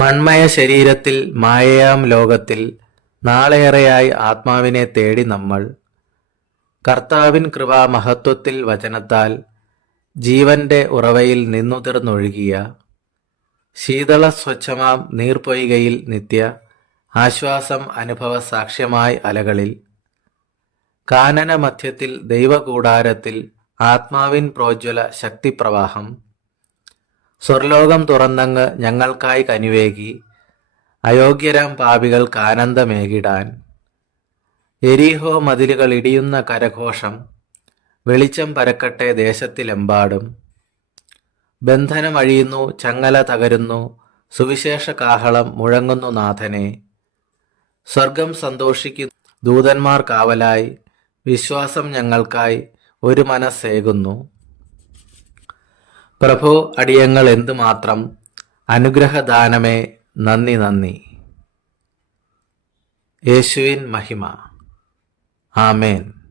മൺമയ ശരീരത്തിൽ മായയാം ലോകത്തിൽ നാളേറെയായി ആത്മാവിനെ തേടി നമ്മൾ കർത്താവിൻ കൃപാമഹത്വത്തിൽ വചനത്താൽ ജീവന്റെ ഉറവയിൽ നിന്നുതിർന്നൊഴുകിയ ശീതള സ്വച്ഛമാം നീർപ്പൊയ്കയിൽ നിത്യ ആശ്വാസം അനുഭവ സാക്ഷ്യമായി അലകളിൽ കാനന മധ്യത്തിൽ ദൈവകൂടാരത്തിൽ ആത്മാവിൻ പ്രോജ്വല ശക്തിപ്രവാഹം സ്വർലോകം തുറന്നങ്ങ് ഞങ്ങൾക്കായി കനിവേകി അയോഗ്യരാം പാപികൾക്ക് ആനന്ദമേകിടാൻ എരീഹോ മതിലുകൾ ഇടിയുന്ന കരഘോഷം വെളിച്ചം പരക്കട്ടെ ദേശത്തിലെമ്പാടും. ബന്ധനമഴിയുന്നു, ചങ്ങല തകരുന്നു, സുവിശേഷ കാഹളം മുഴങ്ങുന്നു നാഥനെ. സ്വർഗം സന്തോഷിക്കുന്നു, ദൂതന്മാർ കാവലായി, വിശ്വാസം ഞങ്ങൾക്കായി ഒരു മനസ്സേകുന്നു. പ്രഭോ, അടിയങ്ങൾ എന്തുമാത്രം അനുഗ്രഹദാനമേ, നന്ദി നന്ദി. യേശുവിൻ മഹിമ. ആമേൻ.